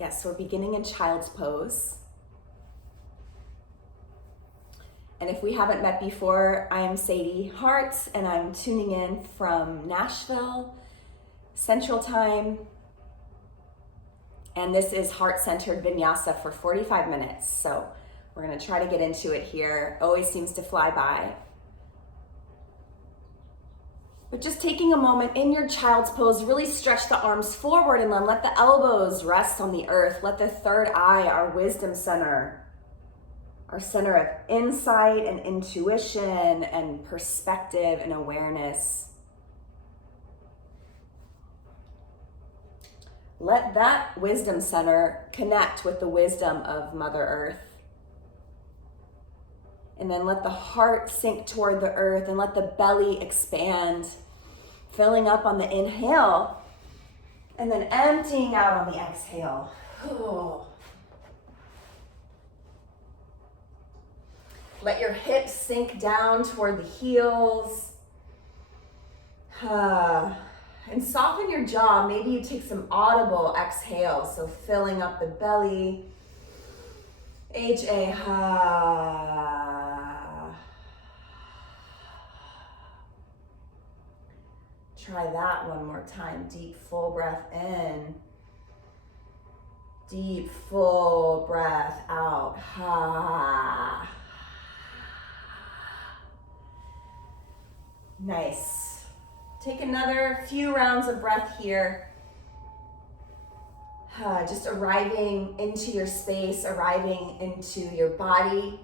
Yes, we're beginning in child's pose. And if we haven't met before, I am Sadie Hart, and I'm tuning in from Nashville, Central Time. And this is heart-centered vinyasa for 45 minutes. So we're gonna try to get into it here. Always seems to fly by. But just taking a moment in your child's pose, really stretch the arms forward and then let the elbows rest on the earth. Let the third eye, our wisdom center, our center of insight and intuition and perspective and awareness. Let that wisdom center connect with the wisdom of Mother Earth. And then let the heart sink toward the earth and let the belly expand, filling up on the inhale and then emptying out on the exhale. Let your hips sink down toward the heels. And soften your jaw. Maybe you take some audible exhales, so filling up the belly. Ha. Try that one more time. Deep, full breath in. Deep, full breath out. Ha. Nice. Take another few rounds of breath here. Just arriving into your space, arriving into your body,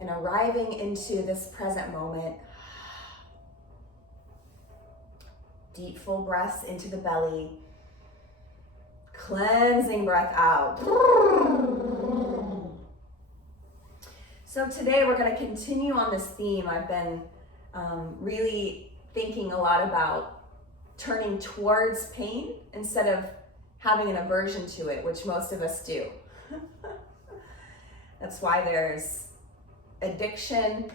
and arriving into this present moment. Deep, full breaths into the belly. Cleansing breath out. So today we're going to continue on this theme. I've been really thinking a lot about turning towards pain instead of having an aversion to it, which most of us do. That's why there's addiction.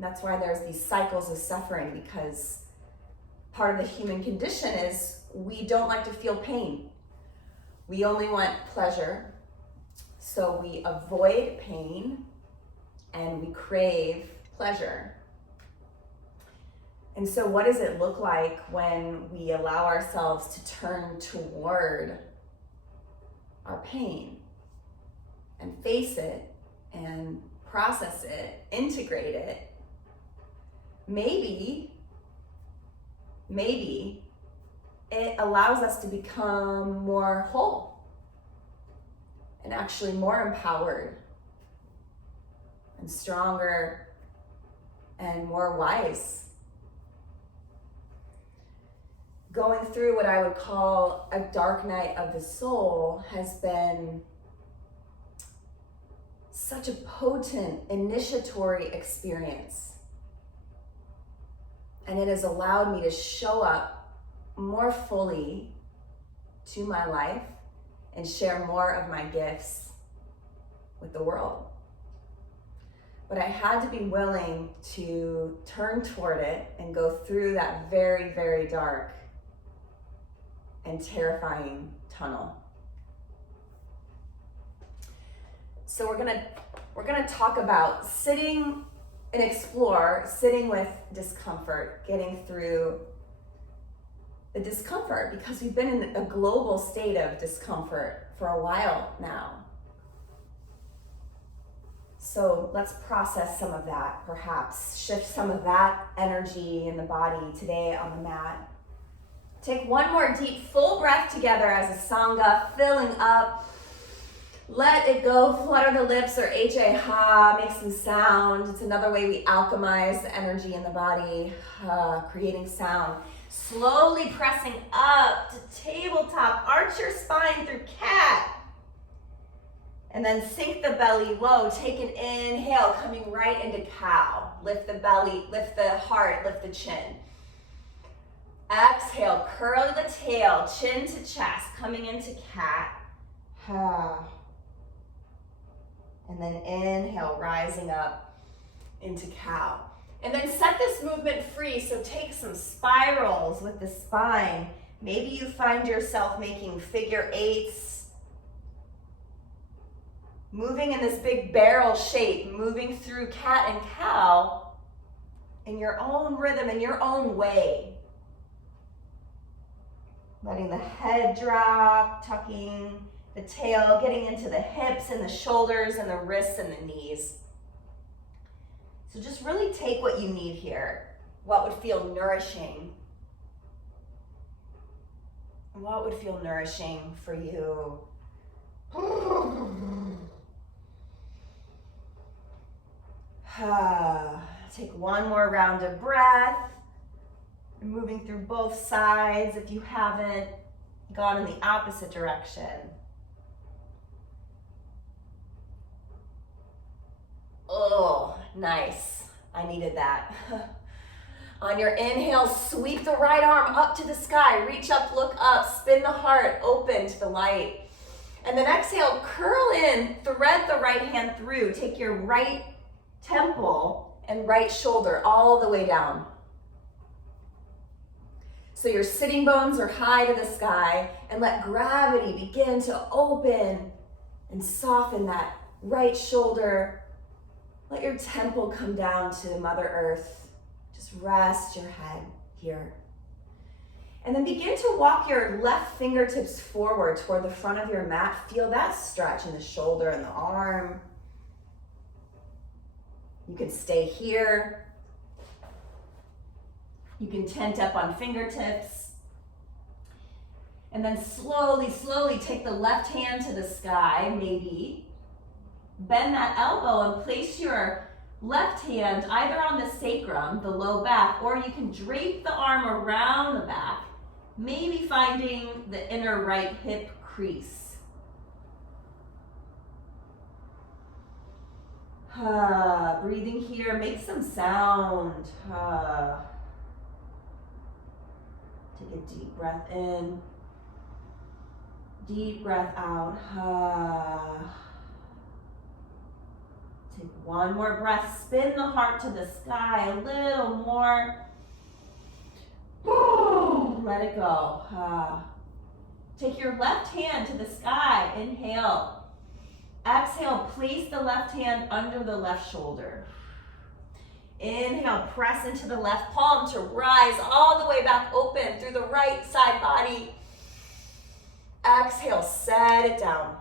That's why there's these cycles of suffering, because part of the human condition is we don't like to feel pain. We only want pleasure. So we avoid pain and we crave pleasure. And so what does it look like when we allow ourselves to turn toward our pain and face it and process it, integrate it? Maybe it allows us to become more whole and actually more empowered and stronger and more wise. Going through what I would call a dark night of the soul has been such a potent initiatory experience. And it has allowed me to show up more fully to my life and share more of my gifts with the world. But I had to be willing to turn toward it and go through that very, very dark and terrifying tunnel. So we're gonna talk about sitting and explore, sitting with discomfort, getting through the discomfort, because we've been in a global state of discomfort for a while now. So let's process some of that, perhaps shift some of that energy in the body today on the mat. Take one more deep, full breath together as a sangha, filling up. Let it go, flutter the lips, or Ha, make some sound. It's another way we alchemize the energy in the body, creating sound. Slowly pressing up to tabletop, arch your spine through cat. And then sink the belly low, take an inhale, coming right into cow. Lift the belly, lift the heart, lift the chin. Exhale, curl the tail, chin to chest, coming into cat. And then inhale, rising up into cow. And then set this movement free, so take some spirals with the spine. Maybe you find yourself making figure eights, moving in this big barrel shape, moving through cat and cow in your own rhythm, in your own way. Letting the head drop, tucking the tail, getting into the hips and the shoulders and the wrists and the knees. So just really take what you need here. What would feel nourishing? What would feel nourishing for you? Take one more round of breath. You're moving through both sides if you haven't gone in the opposite direction. Oh, nice. I needed that. On your inhale, sweep the right arm up to the sky. Reach up, look up, spin the heart open to the light. And then exhale, curl in, thread the right hand through. Take your right temple and right shoulder all the way down. So your sitting bones are high to the sky, and let gravity begin to open and soften that right shoulder. Let your temple come down to Mother Earth. Just rest your head here. And then begin to walk your left fingertips forward toward the front of your mat. Feel that stretch in the shoulder and the arm. You can stay here. You can tent up on fingertips. And then slowly, slowly take the left hand to the sky, maybe. Bend that elbow and place your left hand either on the sacrum, the low back, or you can drape the arm around the back, maybe finding the inner right hip crease. Breathing here, make some sound. Take a deep breath in, deep breath out. Take one more breath, spin the heart to the sky, a little more. Let it go. Take your left hand to the sky, inhale. Exhale, place the left hand under the left shoulder. Inhale, press into the left palm to rise all the way back open through the right side body. Exhale, set it down.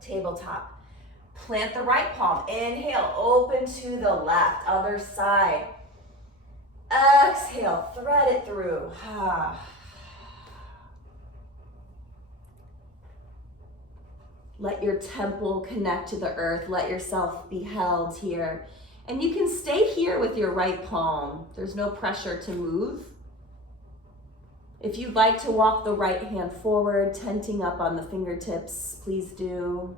Tabletop. Plant the right palm. Inhale, open to the left, other side. Exhale, thread it through. Let your temple connect to the earth. Let yourself be held here. And you can stay here with your right palm. There's no pressure to move. If you'd like to walk the right hand forward, tenting up on the fingertips, please do.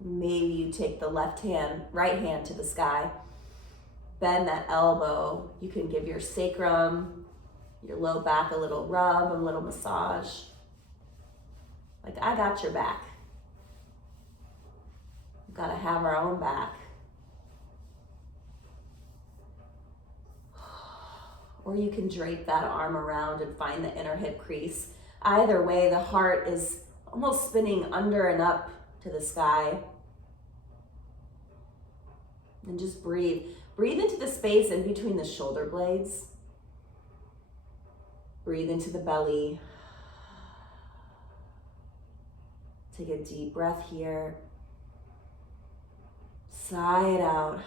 Maybe you take the right hand to the sky. Bend that elbow. You can give your sacrum, your low back a little rub, a little massage. Like, I got your back. We've got to have our own back. Or you can drape that arm around and find the inner hip crease. Either way, the heart is almost spinning under and up to the sky. And just breathe. Breathe into the space in between the shoulder blades. Breathe into the belly. Take a deep breath here. Sigh it out.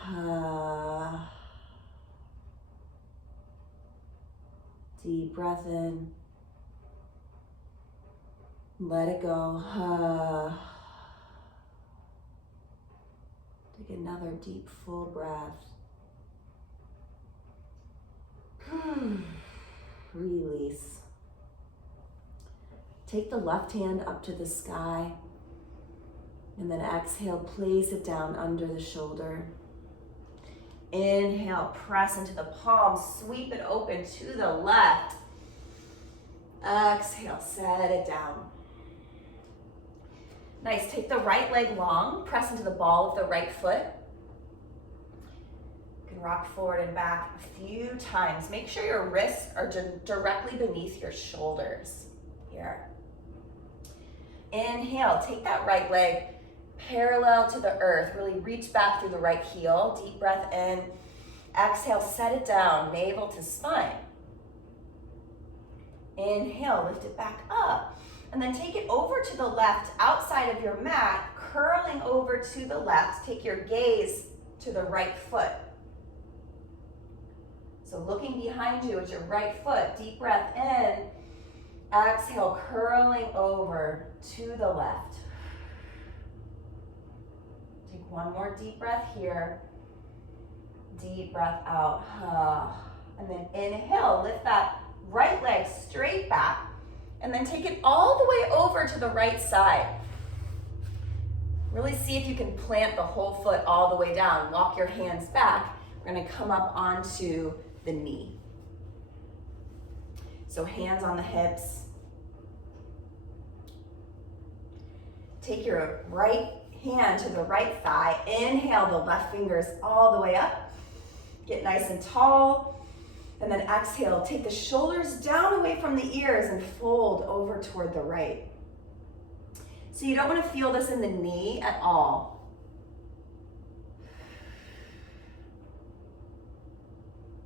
Deep breath in. Let it go. Take another deep, full breath. Release. Take the left hand up to the sky, and then exhale, place it down under the shoulder. Inhale, press into the palm, sweep it open to the left. Exhale, set it down. Nice, take the right leg long, press into the ball of the right foot. You can rock forward and back a few times. Make sure your wrists are directly beneath your shoulders here. Inhale, take that right leg parallel to the earth. Really reach back through the right heel. Deep breath in. Exhale, set it down, navel to spine. Inhale, lift it back up. And then take it over to the left, outside of your mat, curling over to the left. Take your gaze to the right foot. So looking behind you is your right foot. Deep breath in. Exhale, curling over to the left. Take one more deep breath here. Deep breath out. And then inhale, lift that right leg straight back. And then take it all the way over to the right side. Really see if you can plant the whole foot all the way down. Walk your hands back. We're gonna come up onto the knee. So hands on the hips. Take your right hand to the right thigh. Inhale the left fingers all the way up. Get nice and tall. And then exhale, take the shoulders down away from the ears and fold over toward the right. So you don't want to feel this in the knee at all.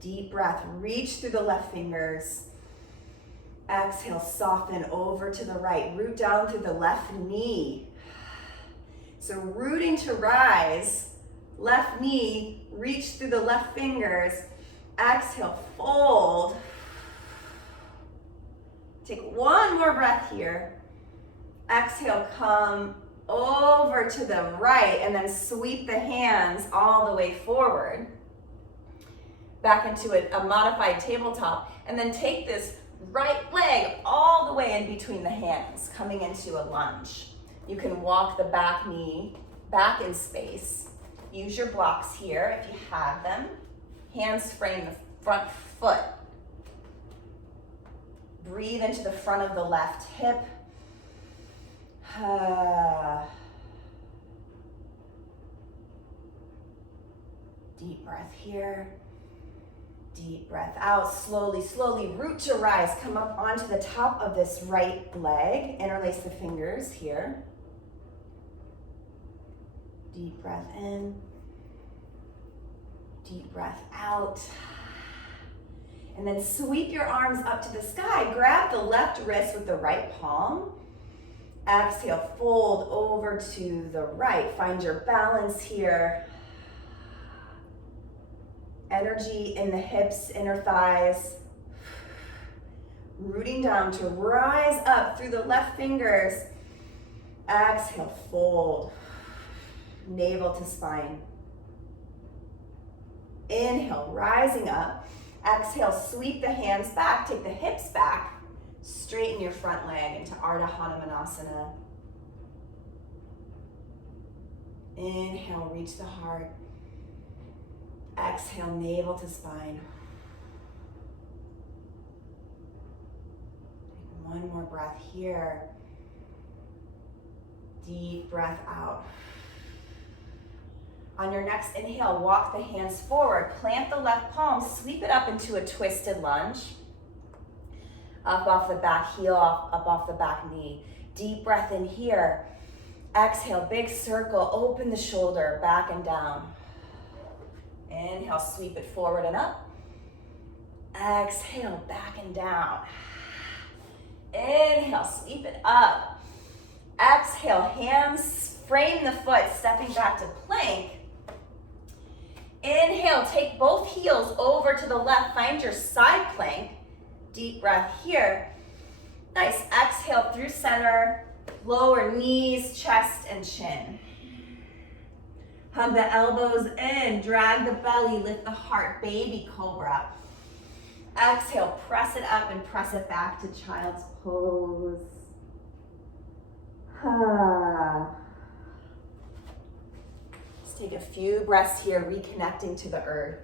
Deep breath, reach through the left fingers. Exhale, soften over to the right. Root down through the left knee. So rooting to rise, left knee, reach through the left fingers. Exhale, fold. Take one more breath here. Exhale, come over to the right and then sweep the hands all the way forward. Back into a modified tabletop. And then take this right leg all the way in between the hands, coming into a lunge. You can walk the back knee back in space. Use your blocks here if you have them. Hands frame the front foot. Breathe into the front of the left hip. Deep breath here. Deep breath out. Slowly, slowly root to rise. Come up onto the top of this right leg. Interlace the fingers here. Deep breath in. Deep breath out. And then sweep your arms up to the sky. Grab the left wrist with the right palm. Exhale, fold over to the right. Find your balance here. Energy in the hips, inner thighs. Rooting down to rise up through the left fingers. Exhale, fold. Navel to spine. Inhale, rising up. Exhale, sweep the hands back. Take the hips back. Straighten your front leg into Ardha Hanumanasana. Inhale, reach the heart. Exhale, navel to spine. Take one more breath here. Deep breath out. On your next inhale, walk the hands forward. Plant the left palm, sweep it up into a twisted lunge. Up off the back heel, up off the back knee. Deep breath in here. Exhale, big circle, open the shoulder, back and down. Inhale, sweep it forward and up. Exhale, back and down. Inhale, sweep it up. Exhale, hands frame the foot, stepping back to plank. Inhale, take both heels over to the left, find your side plank. Deep breath here. Nice, exhale through center, lower knees, chest, and chin. Hug the elbows in, drag the belly, lift the heart, baby cobra. Exhale, press it up and press it back to child's pose. Let's take a few breaths here, reconnecting to the earth.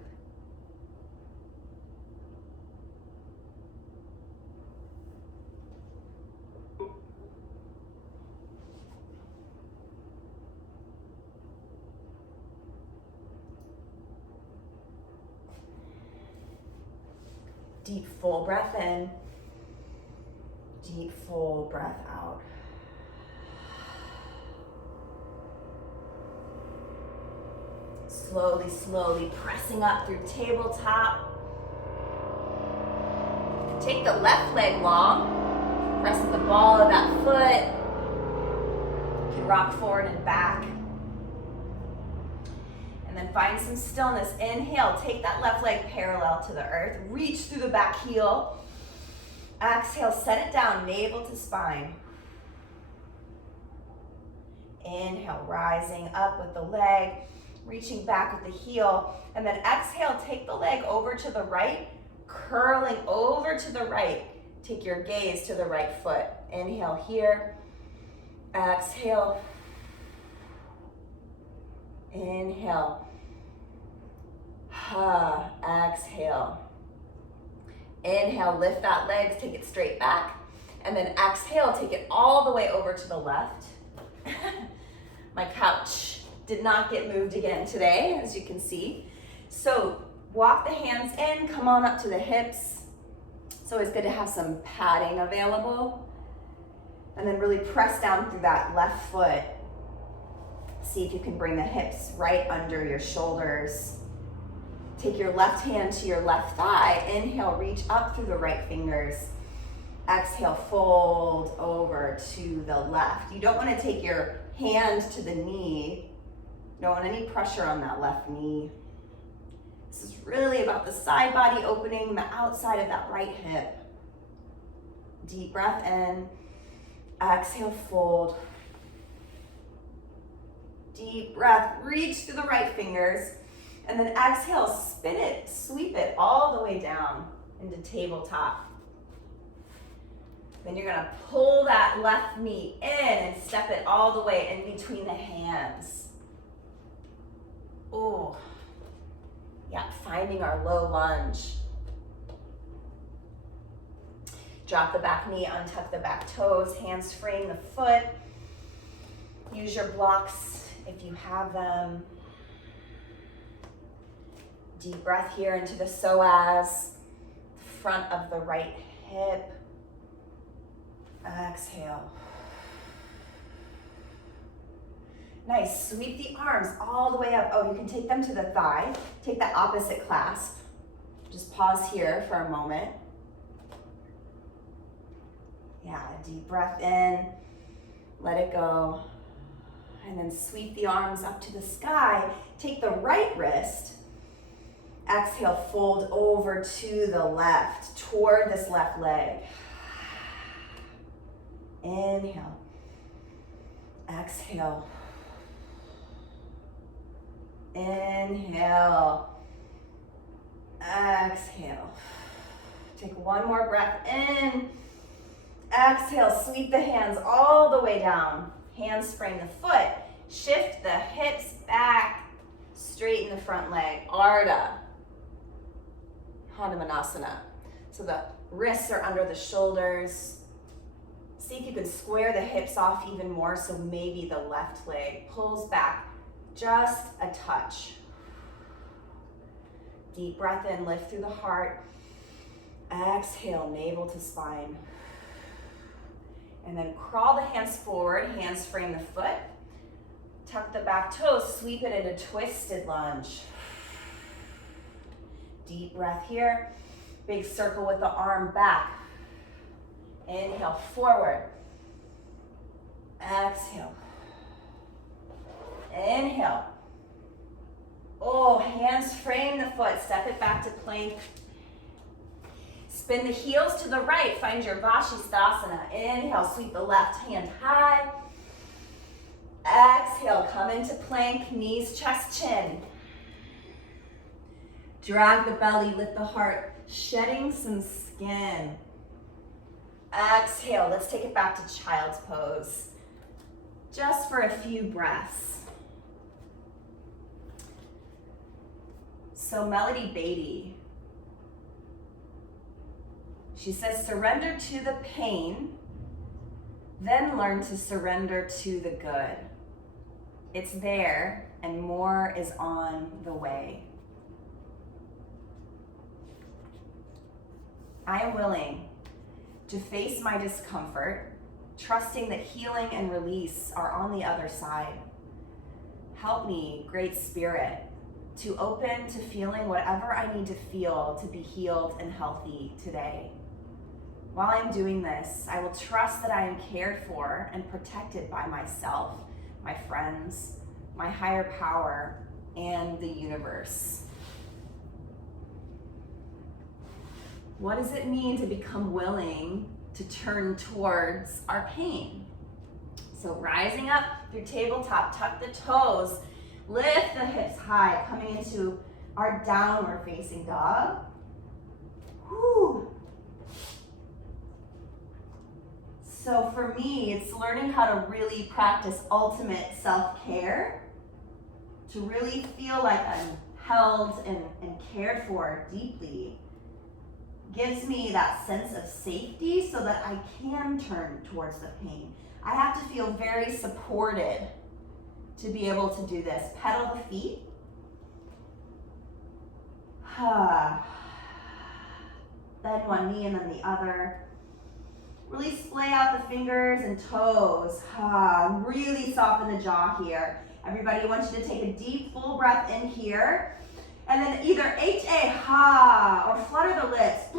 Deep full breath in. Deep full breath out. Slowly, slowly pressing up through tabletop. Take the left leg long. Pressing the ball of that foot. You can rock forward and back. And then find some stillness. Inhale, take that left leg parallel to the earth. Reach through the back heel. Exhale, set it down, navel to spine. Inhale, rising up with the leg, reaching back with the heel. And then exhale, take the leg over to the right, curling over to the right. Take your gaze to the right foot. Inhale here. Exhale. Inhale. Exhale. Inhale, lift that leg, take it straight back. And then exhale, take it all the way over to the left. My couch did not get moved again today, as you can see. So walk the hands in, come on up to the hips. It's always good to have some padding available. And then really press down through that left foot. See if you can bring the hips right under your shoulders. Take your left hand to your left thigh. Inhale, reach up through the right fingers. Exhale, fold over to the left. You don't want to take your hand to the knee. You don't want any pressure on that left knee. This is really about the side body opening, the outside of that right hip. Deep breath in. Exhale, fold. Deep breath, reach through the right fingers. And then exhale, spin it, sweep it all the way down into tabletop. Then you're gonna pull that left knee in and step it all the way in between the hands. Oh, yeah, finding our low lunge. Drop the back knee, untuck the back toes, hands frame the foot. Use your blocks if you have them. Deep breath here into the psoas, front of the right hip. Exhale. Nice, sweep the arms all the way up. Oh, you can take them to the thigh. Take that opposite clasp. Just pause here for a moment. Yeah, deep breath in, let it go. And then sweep the arms up to the sky. Take the right wrist. Exhale, fold over to the left, toward this left leg. Inhale. Exhale. Inhale. Exhale. Take one more breath in. Exhale, sweep the hands all the way down. Hands frame the foot. Shift the hips back. Straighten the front leg. Ardha. Hanumanasana. So the wrists are under the shoulders. See if you can square the hips off even more, so maybe the left leg pulls back just a touch. Deep breath in, lift through the heart. Exhale, navel to spine. And then crawl the hands forward, hands frame the foot. Tuck the back toes, sweep it into twisted lunge. Deep breath here. Big circle with the arm back. Inhale, forward. Exhale. Inhale. Oh, hands frame the foot. Step it back to plank. Spin the heels to the right. Find your Vashisthasana. Inhale, sweep the left hand high. Exhale, come into plank, knees, chest, chin. Drag the belly, lift the heart, shedding some skin. Exhale, let's take it back to child's pose. Just for a few breaths. So Melody Beatty, she says, surrender to the pain, then learn to surrender to the good. It's there and more is on the way. I am willing to face my discomfort, trusting that healing and release are on the other side. Help me, Great Spirit, to open to feeling whatever I need to feel to be healed and healthy today. While I'm doing this, I will trust that I am cared for and protected by myself, my friends, my higher power, and the universe. What does it mean to become willing to turn towards our pain? So rising up through tabletop, tuck the toes, lift the hips high, coming into our downward facing dog. Whew. So for me, it's learning how to really practice ultimate self-care, to really feel like I'm held and cared for deeply. Gives me that sense of safety so that I can turn towards the pain. I have to feel very supported to be able to do this. Pedal the feet. Bend one knee and then the other. Really splay out the fingers and toes. Really soften the jaw here. Everybody, I want you to take a deep, full breath in here. And then either H-A, or flutter the lips.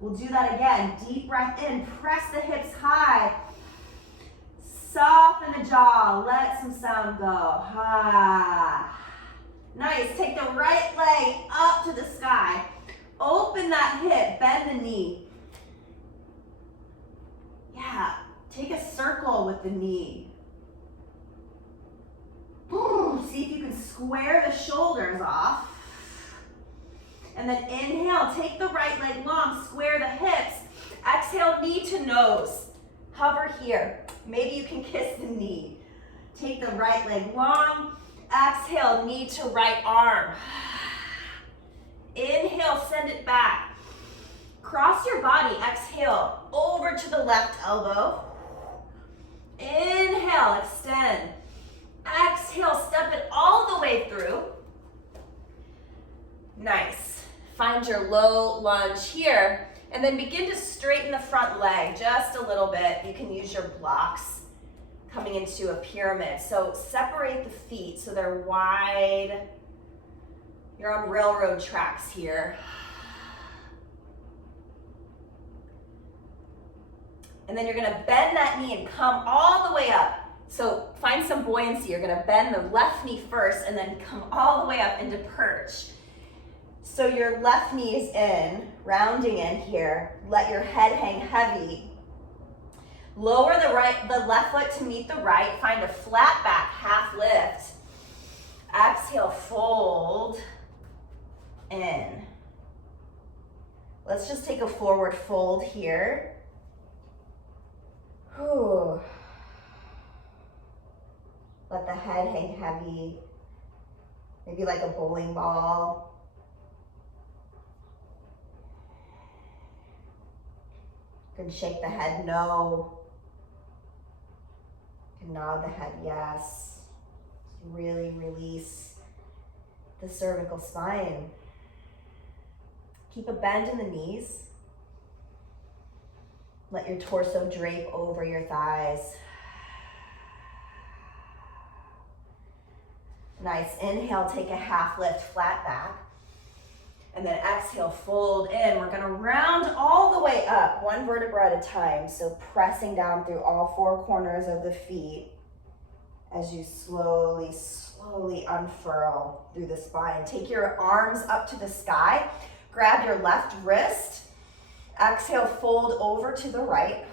We'll do that again. Deep breath in, press the hips high. Soften the jaw, let some sound go. Nice, take the right leg up to the sky. Open that hip, bend the knee. Yeah, take a circle with the knee. See if you can square the shoulders off. And then inhale, take the right leg long, square the hips. Exhale, knee to nose. Hover here. Maybe you can kiss the knee. Take the right leg long. Exhale, knee to right arm. Inhale, send it back. Cross your body. Exhale, over to the left elbow. Inhale, extend. Exhale, step it all the way through. Nice. Find your low lunge here, and then begin to straighten the front leg just a little bit. You can use your blocks coming into a pyramid. So separate the feet so they're wide. You're on railroad tracks here. And then you're gonna bend that knee and come all the way up. So find some buoyancy. You're gonna bend the left knee first and then come all the way up into perch. So your left knee is in, rounding in here. Let your head hang heavy. Lower the left foot to meet the right. Find a flat back, half lift. Exhale, fold in. Let's just take a forward fold here. Whew. Let the head hang heavy, maybe like a bowling ball. You can shake the head no. You can nod the head yes. Really release the cervical spine. Keep a bend in the knees. Let your torso drape over your thighs. Nice. Inhale, take a half lift, flat back. And then exhale, fold in. We're gonna round all the way up, one vertebra at a time. So pressing down through all four corners of the feet as you slowly, slowly unfurl through the spine. Take your arms up to the sky. Grab your left wrist. Exhale, fold over to the right.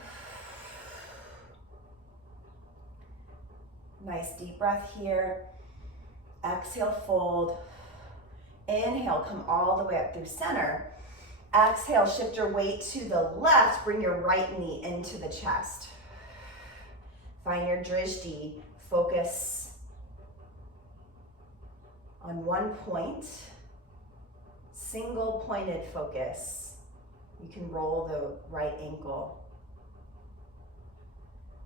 Nice deep breath here. Exhale, fold. Inhale, come all the way up through center. Exhale, shift your weight to the left. Bring your right knee into the chest. Find your drishti. Focus on one point. Single pointed focus. You can roll the right ankle.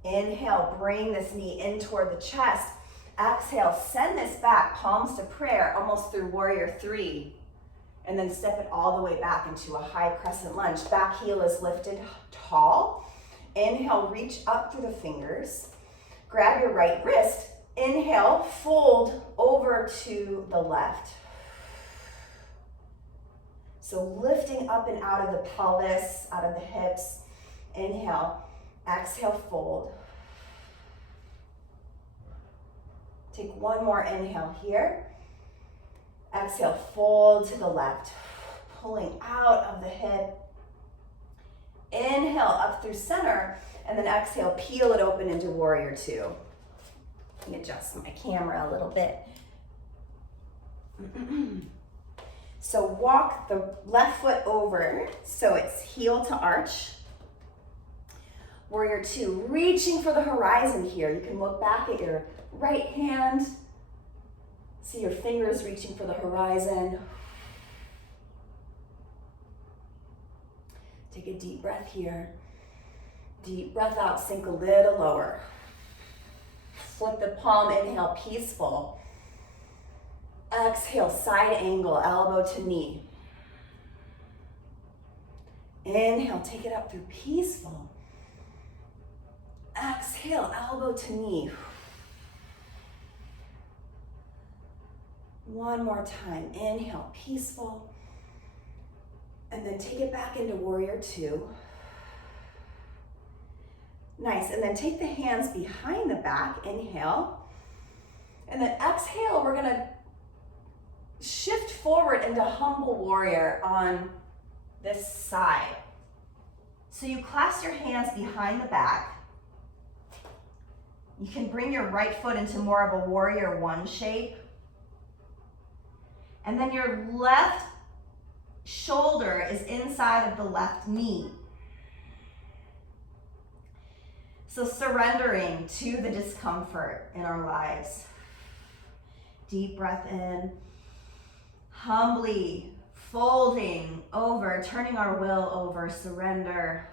Inhale, bring this knee in toward the chest. Exhale, send this back, palms to prayer, almost through warrior three. And then step it all the way back into a high crescent lunge. Back heel is lifted tall. Inhale, reach up through the fingers. Grab your right wrist. Inhale, fold over to the left. So lifting up and out of the pelvis, out of the hips. Inhale, exhale, fold. Take one more inhale here. Exhale, fold to the left. Pulling out of the hip. Inhale, up through center. And then exhale, peel it open into warrior two. Let me adjust my camera a little bit. So walk the left foot over, so it's heel to arch. Warrior two, reaching for the horizon here. You can look back at your right hand. See your fingers reaching for the horizon. Take a deep breath here. Deep breath out, sink a little lower. Flip the palm, inhale, peaceful. Exhale, side angle, elbow to knee. Inhale, take it up through peaceful. Exhale, elbow to knee. One more time. Inhale, peaceful. And then take it back into warrior two. Nice. And then take the hands behind the back. Inhale. And then exhale, we're going to shift forward into humble warrior on this side. So you clasp your hands behind the back. You can bring your right foot into more of a warrior one shape. And then your left shoulder is inside of the left knee. So surrendering to the discomfort in our lives. Deep breath in. Humbly folding over, turning our will over, surrender.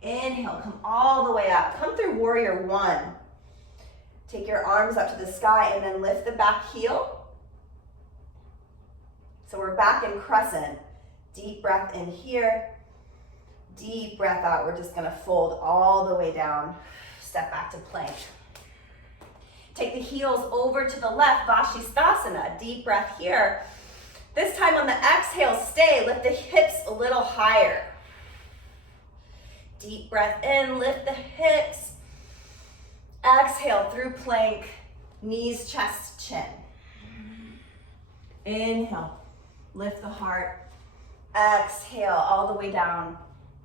Inhale, come all the way up. Come through warrior one. Take your arms up to the sky and then lift the back heel. So we're back in crescent. Deep breath in here. Deep breath out. We're just gonna fold all the way down. Step back to plank. Take the heels over to the left, Vashisthasana. Deep breath here. This time on the exhale, stay. Lift the hips a little higher. Deep breath in, lift the hips. Exhale through plank, knees, chest, chin. Inhale, lift the heart. Exhale all the way down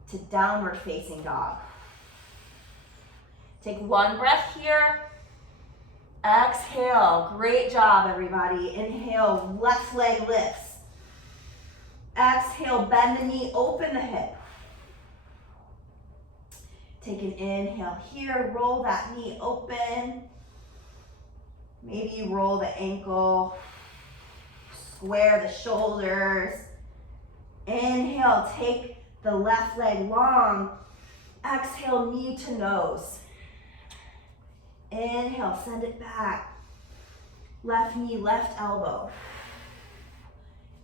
to downward facing dog. Take one breath here. Exhale, great job everybody. Inhale, left leg lifts. Exhale, bend the knee, open the hip. Take an inhale here, roll that knee open. Maybe you roll the ankle, square the shoulders. Inhale, take the left leg long. Exhale, knee to nose. Inhale, send it back. Left knee, left elbow.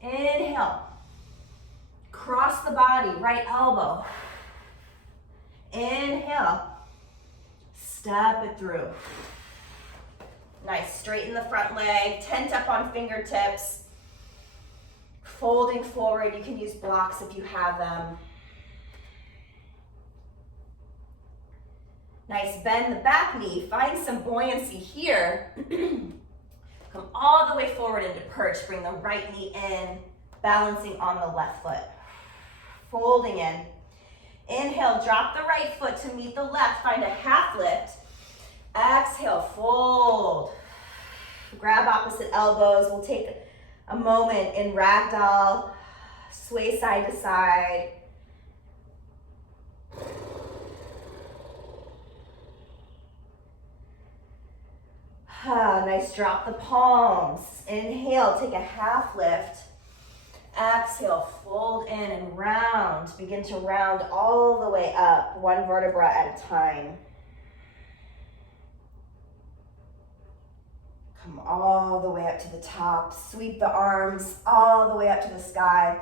Inhale, cross the body, right elbow. Inhale, step it through. Nice, straighten the front leg, tent up on fingertips. Folding forward, you can use blocks if you have them. Nice, bend the back knee, find some buoyancy here. Come all the way forward into perch, bring the right knee in, balancing on the left foot. Folding in. Inhale, drop the right foot to meet the left, find a half lift. Exhale, fold. Grab opposite elbows. We'll take a moment in ragdoll, sway side to side. Nice, drop the palms. Inhale, take a half lift. Exhale, fold in and round. Begin to round all the way up, one vertebra at a time. Come all the way up to the top. Sweep the arms all the way up to the sky.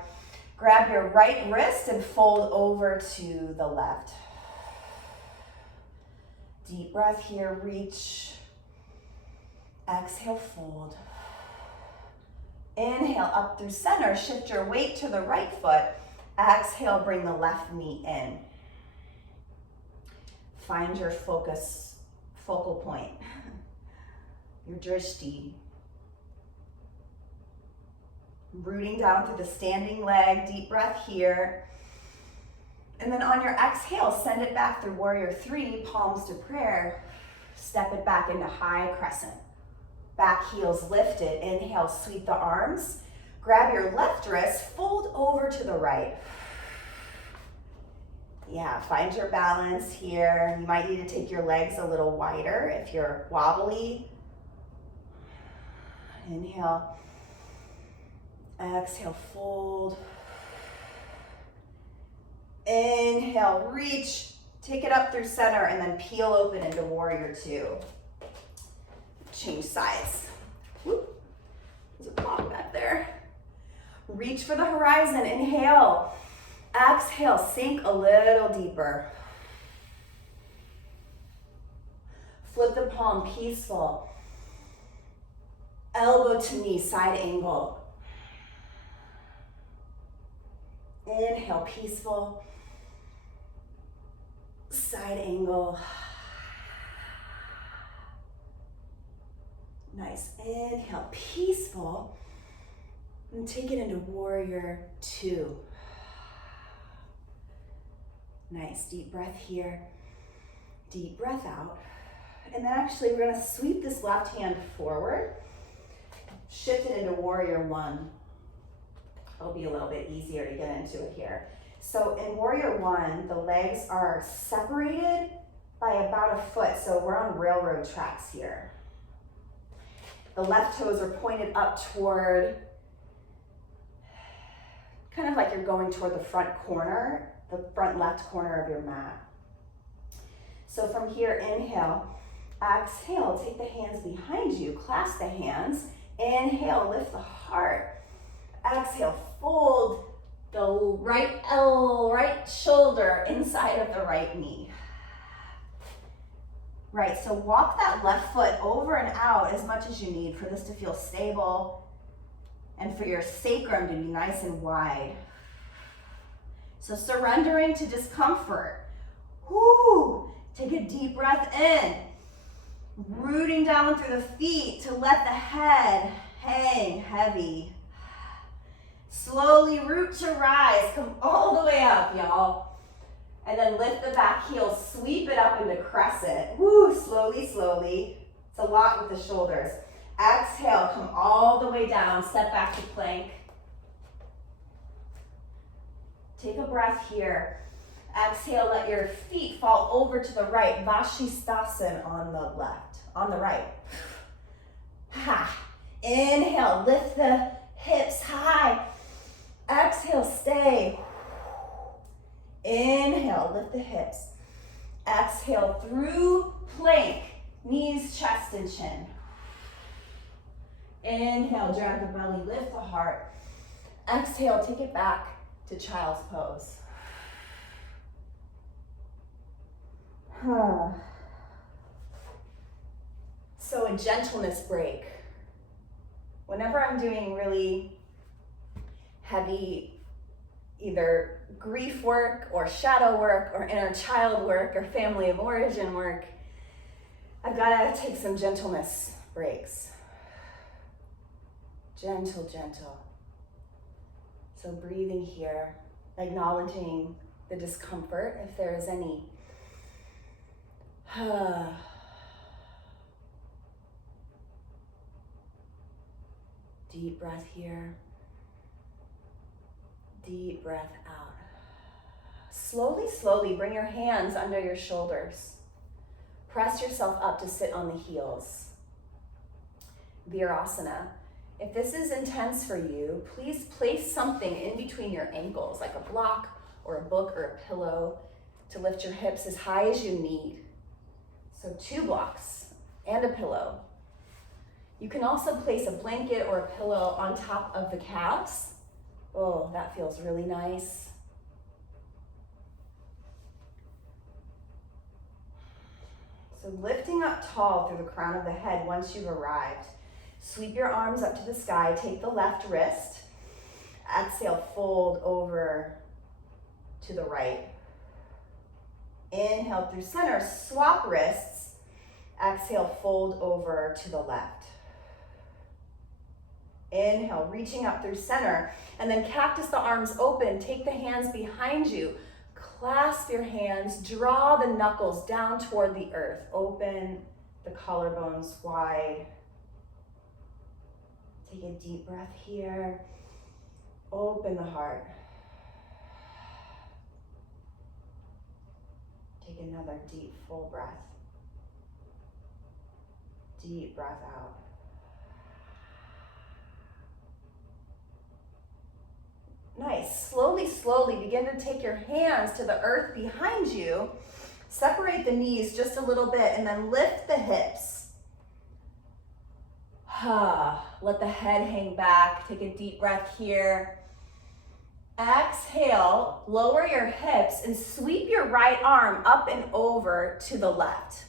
Grab your right wrist and fold over to the left. Deep breath here, reach. Exhale, fold. Inhale, up through center. Shift your weight to the right foot. Exhale, bring the left knee in. Find your focal point, your drishti. Rooting down through the standing leg, deep breath here. And then on your exhale, send it back through warrior three, palms to prayer. Step it back into high crescent. Back heels lifted. Inhale, sweep the arms. Grab your left wrist, fold over to the right. Yeah, find your balance here. You might need to take your legs a little wider if you're wobbly. Inhale. Exhale, fold. Inhale, reach. Take it up through center and then peel open into warrior two. Change sides. Whoop. There's a block back there. Reach for the horizon. Inhale. Exhale, sink a little deeper. Flip the palm, peaceful. Elbow to knee, side angle. Inhale, peaceful. Side angle. Nice. Inhale, peaceful. And take it into warrior two. Nice, deep breath here. Deep breath out. And then actually we're gonna sweep this left hand forward. Shift it into warrior one. It'll be a little bit easier to get into it here. So in warrior one, the legs are separated by about a foot. So we're on railroad tracks here. The left toes are pointed up toward, kind of like you're going toward the front corner, the front left corner of your mat. So from here, inhale, exhale, take the hands behind you, clasp the hands, inhale, lift the heart, exhale, fold the right shoulder inside of the right knee. Right, so walk that left foot over and out as much as you need for this to feel stable and for your sacrum to be nice and wide. So surrendering to discomfort. Whoo! Take a deep breath in. Rooting down through the feet to let the head hang heavy. Slowly root to rise. Come all the way up, y'all. And then lift the back heel, sweep it up into crescent. Woo, slowly, slowly. It's a lot with the shoulders. Exhale, come all the way down, step back to plank. Take a breath here. Exhale, let your feet fall over to the right. Vashisthasana on the right. Ha. Inhale, lift the hips high. Exhale, stay. Inhale, lift the hips. Exhale, through plank, knees, chest, and chin. Inhale, drag the belly, lift the heart. Exhale, take it back to child's pose. So a gentleness break. Whenever I'm doing really heavy either grief work or shadow work or inner child work or family of origin work, I've got to take some gentleness breaks. Gentle, gentle. So breathing here, acknowledging the discomfort if there is any. Deep breath here. Deep breath out. Slowly, slowly bring your hands under your shoulders. Press yourself up to sit on the heels. Virasana. If this is intense for you, please place something in between your ankles, like a block or a book or a pillow, to lift your hips as high as you need. So 2 blocks and a pillow. You can also place a blanket or a pillow on top of the calves. Oh, that feels really nice. So lifting up tall through the crown of the head once you've arrived. Sweep your arms up to the sky. Take the left wrist. Exhale, fold over to the right. Inhale through center. Swap wrists. Exhale, fold over to the left. Inhale, reaching up through center. And then cactus the arms open. Take the hands behind you. Clasp your hands, draw the knuckles down toward the earth. Open the collarbones wide. Take a deep breath here. Open the heart. Take another deep, full breath. Deep breath out. Nice. Slowly, slowly begin to take your hands to the earth behind you. Separate the knees just a little bit and then lift the hips. Let the head hang back. Take a deep breath here. Exhale, lower your hips and sweep your right arm up and over to the left.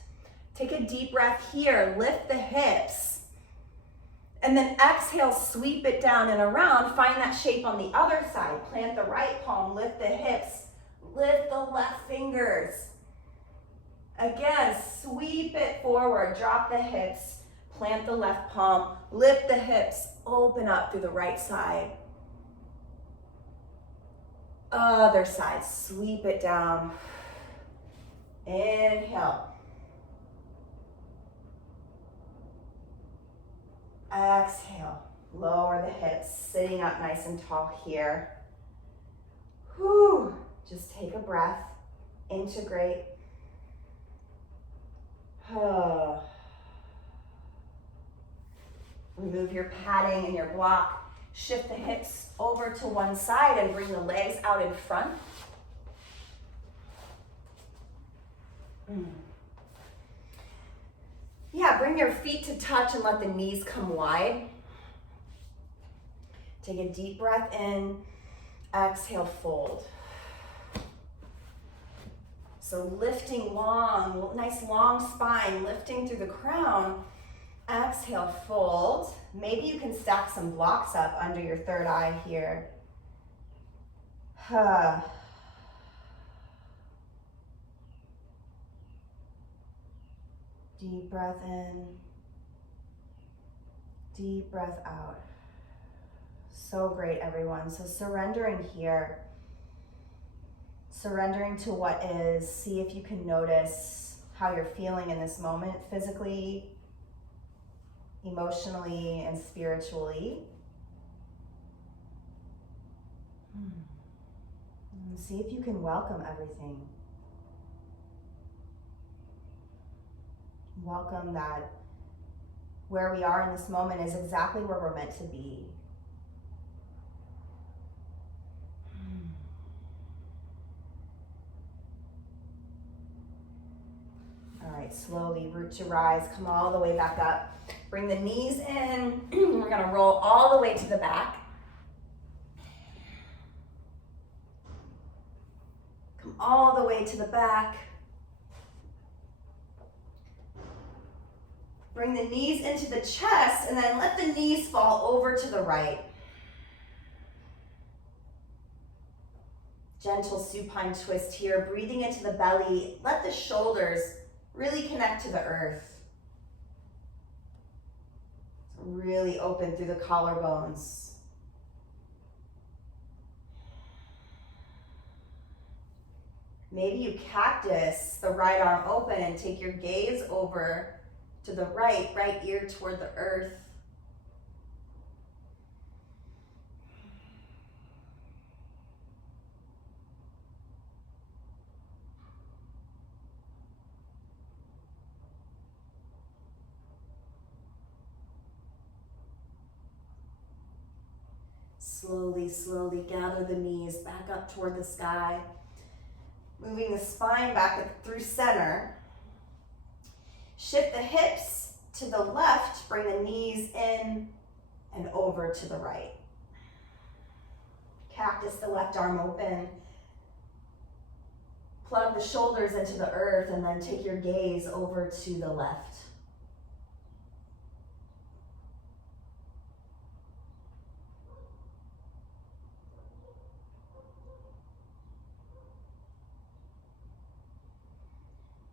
Take a deep breath here. Lift the hips. And then exhale, sweep it down and around. Find that shape on the other side. Plant the right palm, lift the hips, lift the left fingers. Again, sweep it forward, drop the hips, plant the left palm, lift the hips, open up through the right side. Other side, sweep it down. Inhale. Exhale, lower the hips, sitting up nice and tall here. Whew. Just take a breath, integrate. Remove your padding and your block. Shift the hips over to one side and bring the legs out in front. Yeah, bring your feet to touch and let the knees come wide. Take a deep breath in, exhale, fold. So lifting long, nice long spine, lifting through the crown. Exhale, fold. Maybe you can stack some blocks up under your third eye here. Deep breath in, deep breath out. So great, everyone. So surrendering here, surrendering to what is. See if you can notice how you're feeling in this moment, physically, emotionally, and spiritually. And see if you can welcome everything. Welcome that where we are in this moment is exactly where we're meant to be. All right, slowly root to rise, come all the way back up. Bring the knees in. We're gonna roll all the way to the back. Come all the way to the back. Bring the knees into the chest and then let the knees fall over to the right. Gentle supine twist here, breathing into the belly. Let the shoulders really connect to the earth. Really open through the collarbones. Maybe you cactus the right arm open and take your gaze over to the right ear toward the earth. Slowly, slowly gather the knees back up toward the sky. Moving the spine back up through center. Shift the hips to the left, bring the knees in and over to the right. Cactus the left arm open. Plug the shoulders into the earth and then take your gaze over to the left.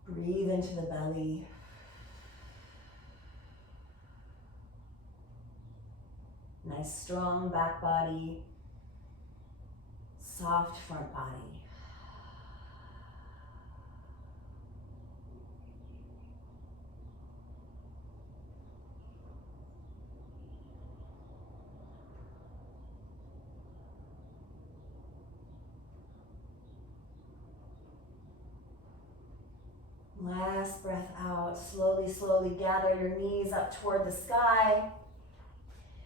Breathe into the belly. Nice strong back body, soft front body. Last breath out. Slowly, slowly gather your knees up toward the sky.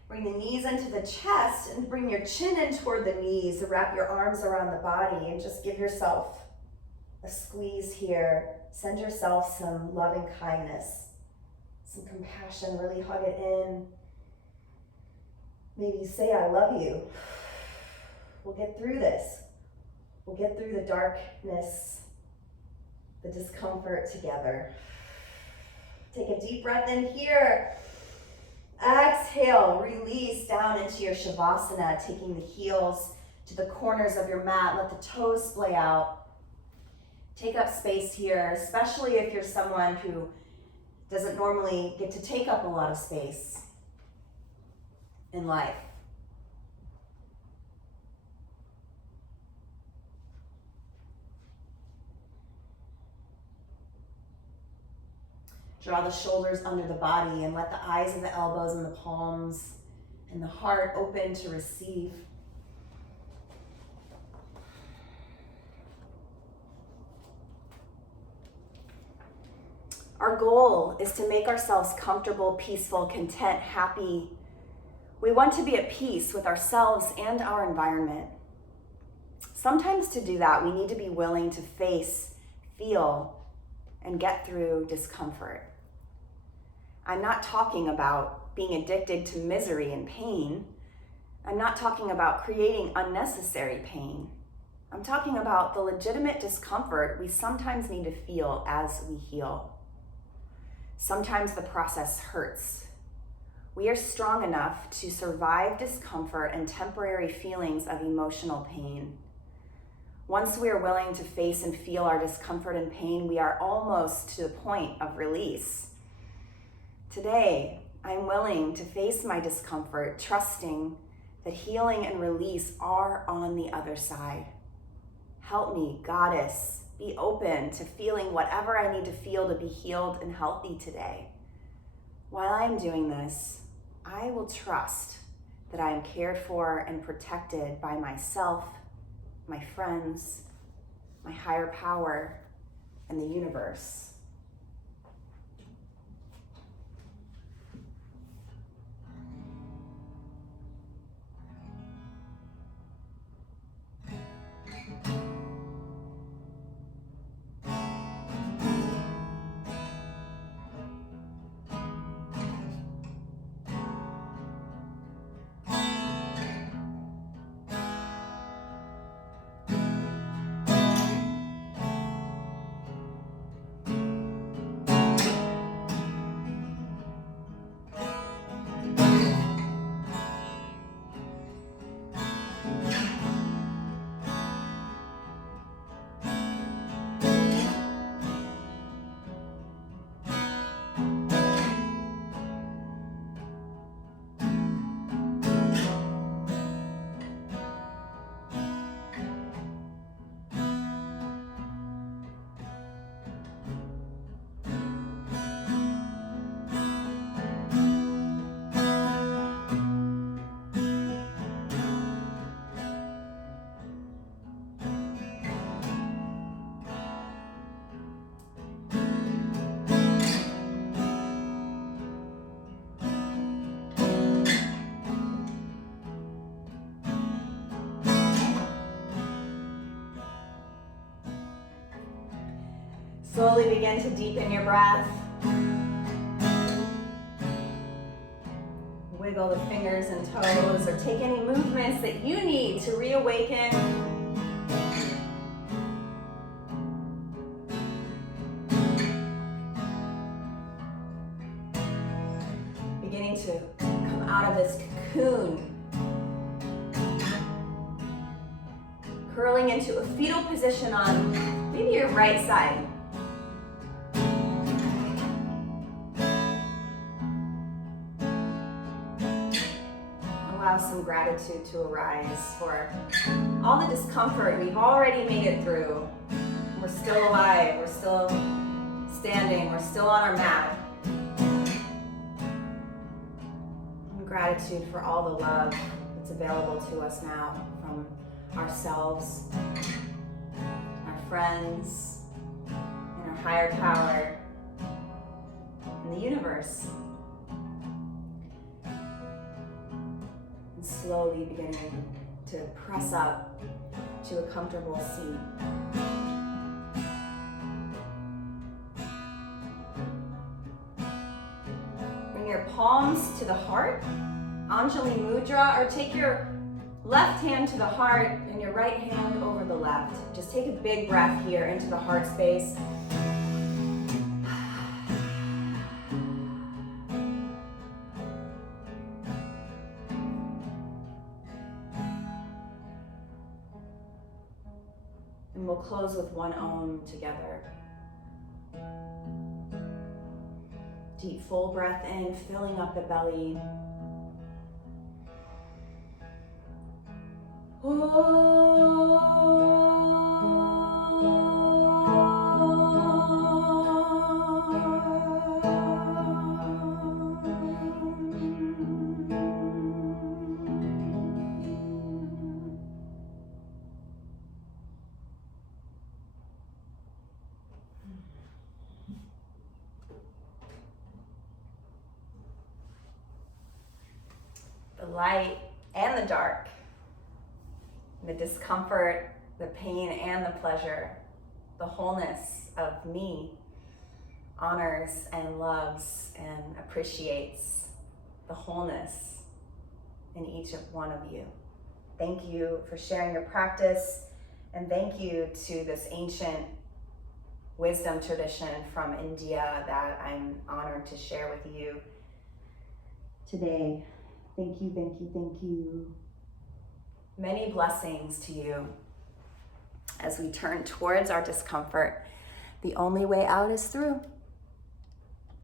Bring the knees into the chest and bring your chin in toward the knees. Wrap your arms around the body and just give yourself a squeeze here. Send yourself some loving kindness, some compassion. Really hug it in. Maybe say, I love you. We'll get through this. We'll get through the darkness, the discomfort together. Take a deep breath in here. Exhale, release down into your Shavasana, taking the heels to the corners of your mat. Let the toes splay out. Take up space here, especially if you're someone who doesn't normally get to take up a lot of space in life. Draw the shoulders under the body and let the eyes of the elbows and the palms and the heart open to receive. Our goal is to make ourselves comfortable, peaceful, content, happy. We want to be at peace with ourselves and our environment. Sometimes to do that, we need to be willing to face, feel, and get through discomfort. I'm not talking about being addicted to misery and pain. I'm not talking about creating unnecessary pain. I'm talking about the legitimate discomfort we sometimes need to feel as we heal. Sometimes the process hurts. We are strong enough to survive discomfort and temporary feelings of emotional pain. Once we are willing to face and feel our discomfort and pain, we are almost to the point of release. Today, I'm willing to face my discomfort, trusting that healing and release are on the other side. Help me, Goddess, be open to feeling whatever I need to feel to be healed and healthy today. While I'm doing this, I will trust that I am cared for and protected by myself, my friends, my higher power, and the universe. Slowly begin to deepen your breath. Wiggle the fingers and toes, or take any movements that you need to reawaken. Beginning to come out of this cocoon. Curling into a fetal position on maybe your right side. Allow some gratitude to arise for all the discomfort we've already made it through. We're still alive, we're still standing, we're still on our mat. And gratitude for all the love that's available to us now from ourselves, our friends, and our higher power, and the universe. And slowly beginning to press up to a comfortable seat. Bring your palms to the heart, Anjali Mudra, or take your left hand to the heart and your right hand over the left. Just take a big breath here into the heart space. And we'll close with one Om together. Deep full breath in, filling up the belly. The light and the dark, the discomfort, the pain and the pleasure, the wholeness of me honors and loves and appreciates the wholeness in each of one of you. Thank you for sharing your practice, and thank you to this ancient wisdom tradition from India that I'm honored to share with you today. Thank you, thank you, thank you. Many blessings to you as we turn towards our discomfort. The only way out is through.